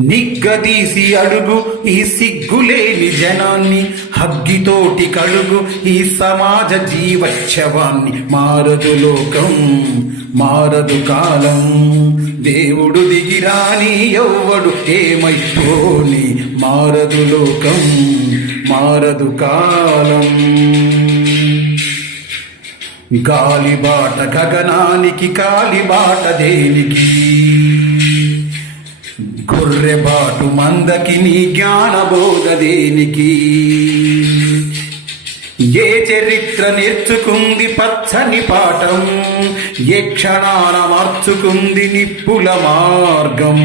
నిగ్గదీసి అడుగు ఈ సిగ్గులేని జనాన్ని హగ్గితోటి కడుగు ఈ సమాజ జీవచ్చవాన్ని మారదు లోకం మారదు కాలం దేవుడు దిగిరాని ఎవ్వడు ఏమైపోని. మారదు లోకం మారదు కాలం. గాలిబాట గగనానికి కాలిబాట దేనికి? గొర్రెబాటు మందకి నీ జ్ఞానబోధ దేనికి? ఏ చరిత్ర నేర్చుకుంది పచ్చని పాఠం? ఏ క్షణాన మార్చుకుంది నిప్పుల మార్గం?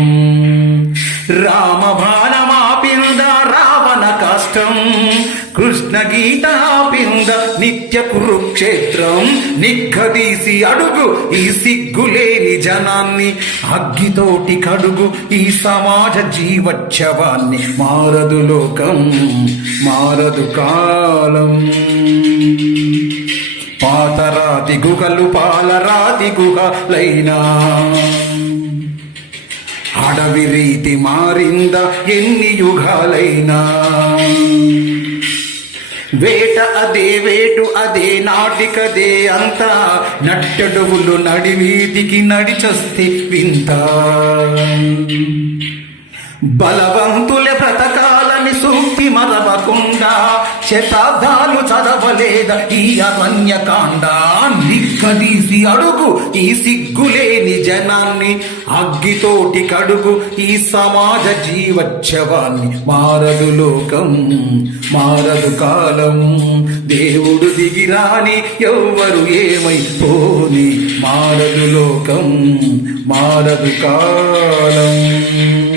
రామబాణమాపింద కృష్ణ నిత్య కురుక్షేత్రం నిగ్గదీసి అడుగు ఈ సిగ్గులేని జనాన్ని అగ్గితోటి కడుగు ఈ సమాజ జీవోత్సవాన్ని. మారదు లోకం మారదు కాలం. పాతరాతి గుహలు పాలరాతి గుహలైనా అడవి రీతి మారింద ఎన్ని యుగాలైనా. వేట అదే వేటు అదే నాటికదే అంతా. నట్టడువులు నడివీధికి నడిచొస్తే వింత. బలవంతు మరవకుండా శతాబ్దాలు చదవలేద ఈ అరణ్యకాండ. నిక్కదీసి అడుగు ఈ సిగ్గులేని జనాన్ని అగ్గితోటి కడుగు ఈ సమాజ జీవచ్చవాన్ని మారదు లోకం మారదు కాలం. దేవుడు దిగిరాని ఎవ్వరు ఏమైపోని మారదు లోకం మారదు కాలం.